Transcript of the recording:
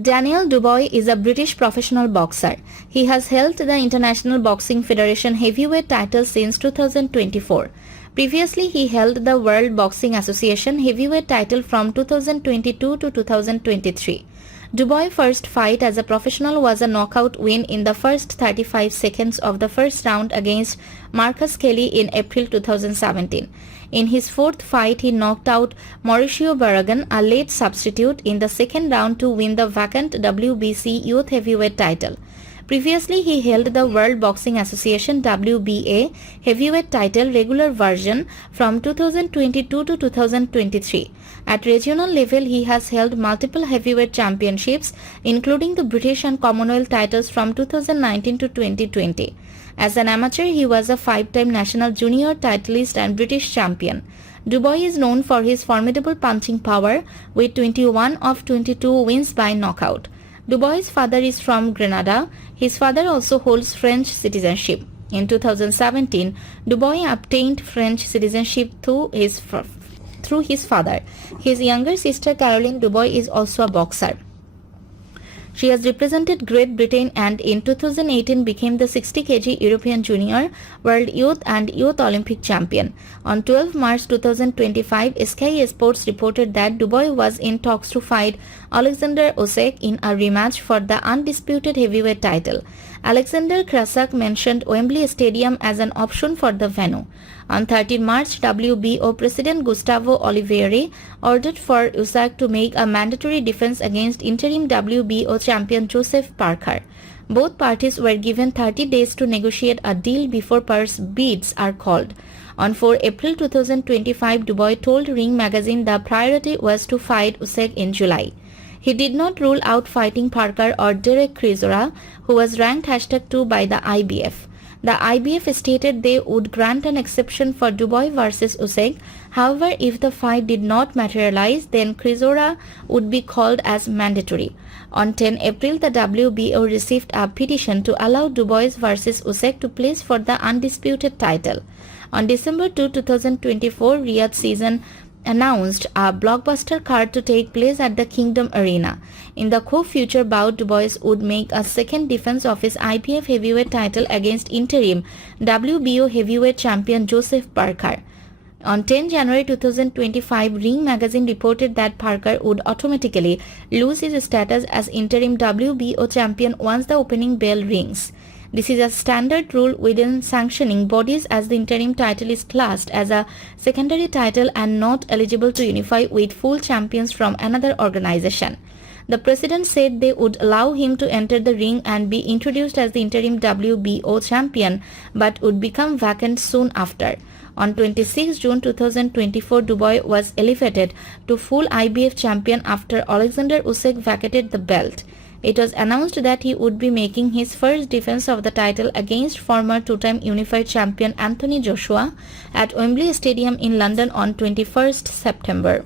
Daniel Dubois is a British professional boxer. He has held the International Boxing Federation heavyweight title since 2024. Previously, he held the World Boxing Association heavyweight title from 2022 to 2023. Dubois' first fight as a professional was a knockout win in the first 35 seconds of the first round against Marcus Kelly in April 2017. In his fourth fight, he knocked out Mauricio Barragan, a late substitute, in the second round to win the vacant WBC Youth heavyweight title. Previously, he held the World Boxing Association WBA heavyweight title regular version from 2022 to 2023. At regional level, he has held multiple heavyweight championships, including the British and Commonwealth titles from 2019 to 2020. As an amateur, he was a 5-time national junior titleist and British champion. Dubois is known for his formidable punching power, with 21 of 22 wins by knockout. Dubois' father is from Grenada. His father also holds French citizenship. In 2017, Dubois obtained French citizenship through his father. His younger sister Caroline Dubois is also a boxer. She has represented Great Britain and in 2018 became the 60 kg European Junior, World Youth and Youth Olympic champion. On 12 March 2025, Sky Sports reported that Dubois was in talks to fight Alexander Usyk in a rematch for the undisputed heavyweight title. Alexander Krasak mentioned Wembley Stadium as an option for the venue. On 13 March, WBO President Gustavo Oliveira ordered for Usyk to make a mandatory defense against interim WBO champion Joseph Parker. Both parties were given 30 days to negotiate a deal before purse bids are called. On 4 April 2025, Dubois told Ring magazine the priority was to fight Usyk in July. He did not rule out fighting Parker or Derek Chisora, who was ranked #2 by the IBF. The IBF stated they would grant an exception for Dubois versus Usyk. However, if the fight did not materialize, then Chisora would be called as mandatory. On 10 April, the WBO received a petition to allow Dubois versus Usyk to place for the undisputed title. On December 2, 2024, Riyadh season announced a blockbuster card to take place at the Kingdom Arena. In the co-future bout, Dubois would make a second defense of his IBF heavyweight title against interim WBO heavyweight champion Joseph Parker. On 10 January 2025, Ring magazine reported that Parker would automatically lose his status as interim WBO champion once the opening bell rings. This is a standard rule within sanctioning bodies, as the interim title is classed as a secondary title and not eligible to unify with full champions from another organization. The president said they would allow him to enter the ring and be introduced as the interim WBO champion, but would become vacant soon after. On 26 June 2024, Dubois was elevated to full IBF champion after Alexander Usyk vacated the belt. It was announced that he would be making his first defense of the title against former two-time unified champion Anthony Joshua at Wembley Stadium in London on 21st September.